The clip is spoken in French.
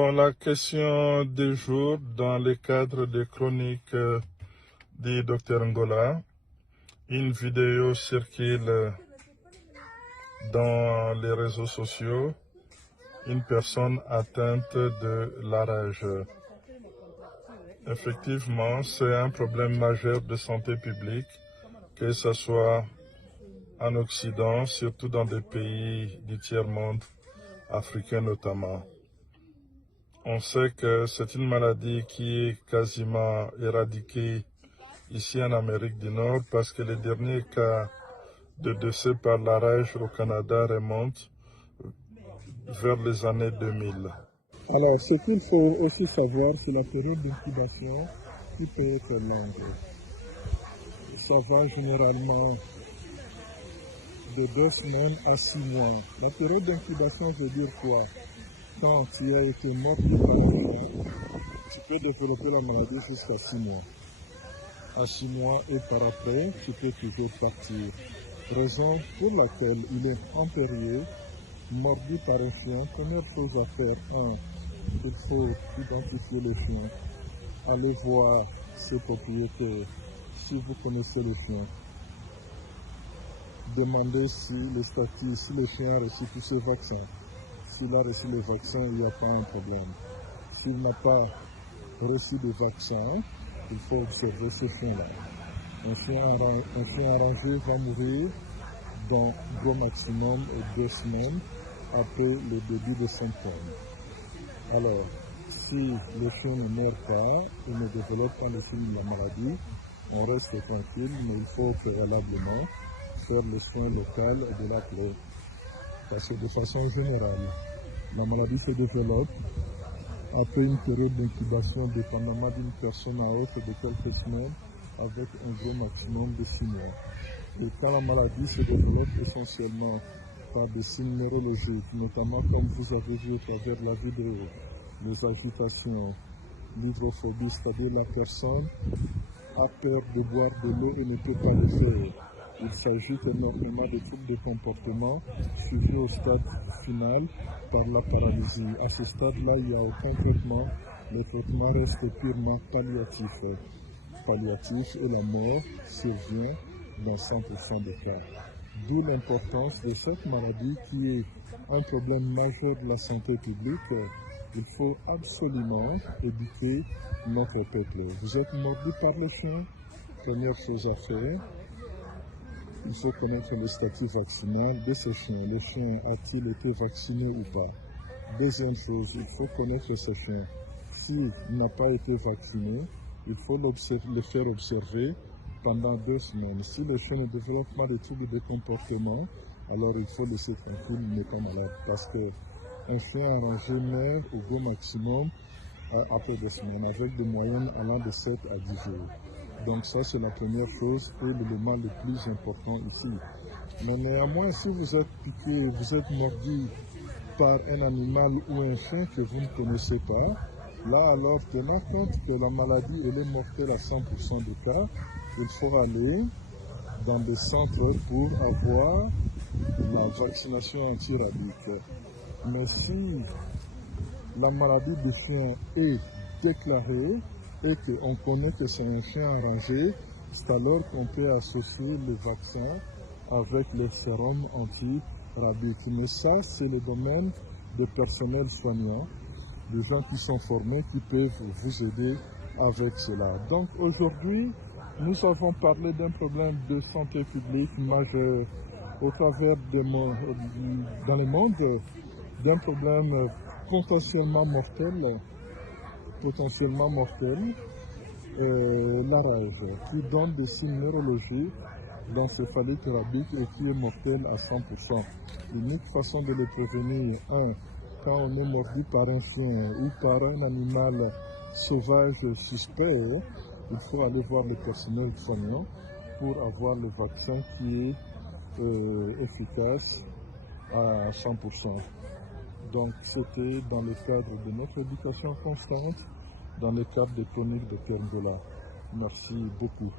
Bon, la question du jour dans le cadre des chroniques du Dr Ngola, une vidéo circule dans les réseaux sociaux, une personne atteinte de la rage. Effectivement, c'est un problème majeur de santé publique, que ce soit en Occident, surtout dans des pays du tiers-monde, africain notamment. On sait que c'est une maladie qui est quasiment éradiquée ici en Amérique du Nord parce que les derniers cas de décès par la rage au Canada remontent vers les années 2000. Alors, ce qu'il faut aussi savoir, c'est la période d'incubation qui peut être longue. Ça va généralement de 2 semaines à 6 mois. La période d'incubation veut dire quoi? Quand tu as été mordu par un chien, tu peux développer la maladie jusqu'à 6 mois. À 6 mois et par après, tu peux toujours partir. Raison pour laquelle il est impérieux, mordu par un chien. Première chose à faire, il faut identifier le chien. Allez voir ses propriétaires, si vous connaissez le chien. Demandez si le chien a reçu tous ses vaccins. S'il a reçu les vaccins, il n'y a pas un problème. S'il n'a pas reçu de vaccin, il faut observer ce chien-là. Un chien arrangé va mourir dans gros maximum 2 semaines après le début des symptômes. Alors, si le chien ne meurt pas, il ne développe pas le signe de la maladie, on reste tranquille, mais il faut préalablement faire le soin local de la plaie. Parce que de façon générale, la maladie se développe après une période d'incubation dépendamment d'une personne à l'autre de quelques semaines avec un gros maximum de 6 mois. Et quand la maladie se développe essentiellement par des signes neurologiques, notamment comme vous avez vu à travers la vidéo, les agitations, l'hydrophobie, c'est-à-dire la personne a peur de boire de l'eau et ne peut pas le faire. Il s'agit énormément de troubles de comportement suivis au stade final par la paralysie. À ce stade-là, il n'y a aucun traitement. Le traitement reste purement palliatif. Palliatif et la mort survient dans 100% des cas. D'où l'importance de cette maladie qui est un problème majeur de la santé publique. Il faut absolument éduquer notre peuple. Vous êtes mordu par le chien, première chose à faire, il faut connaître le statut vaccinal de ce chien. Le chien a-t-il été vacciné ou pas? Deuxième chose, il faut connaître ce chien. S'il n'a pas été vacciné, il faut le faire observer pendant 2 semaines. Si le chien ne développe pas de troubles de comportement, alors il faut laisser tranquille, il n'est pas malade. Parce qu'un chien arrangé meurt au gros maximum après 2 semaines, avec des moyennes allant de 7 à 10 jours. Donc ça, c'est la première chose et l'élément le plus important ici. Mais néanmoins, si vous êtes piqué, vous êtes mordu par un animal ou un chien que vous ne connaissez pas, là alors, tenant compte que la maladie elle est mortelle à 100% des cas, il faut aller dans des centres pour avoir la vaccination anti-rabique. Mais si la maladie du chien est déclarée et qu'on connaît que c'est un chien arrangé, c'est alors qu'on peut associer le vaccin avec le sérum anti-rabique. Mais ça, c'est le domaine des personnels soignants, des gens qui sont formés, qui peuvent vous aider avec cela. Donc aujourd'hui, nous avons parlé d'un problème de santé publique majeur au travers dans le monde, d'un problème potentiellement mortel, la rage, qui donne des signes neurologiques d'encéphalite rabique et qui est mortel à 100%. L'unique façon de le prévenir, quand on est mordu par un chien ou par un animal sauvage suspect, il faut aller voir le personnel soignant pour avoir le vaccin qui est efficace à 100%. Donc c'était dans le cadre de notre éducation constante, dans le cadre des chroniques de Dr Ngola. Merci beaucoup.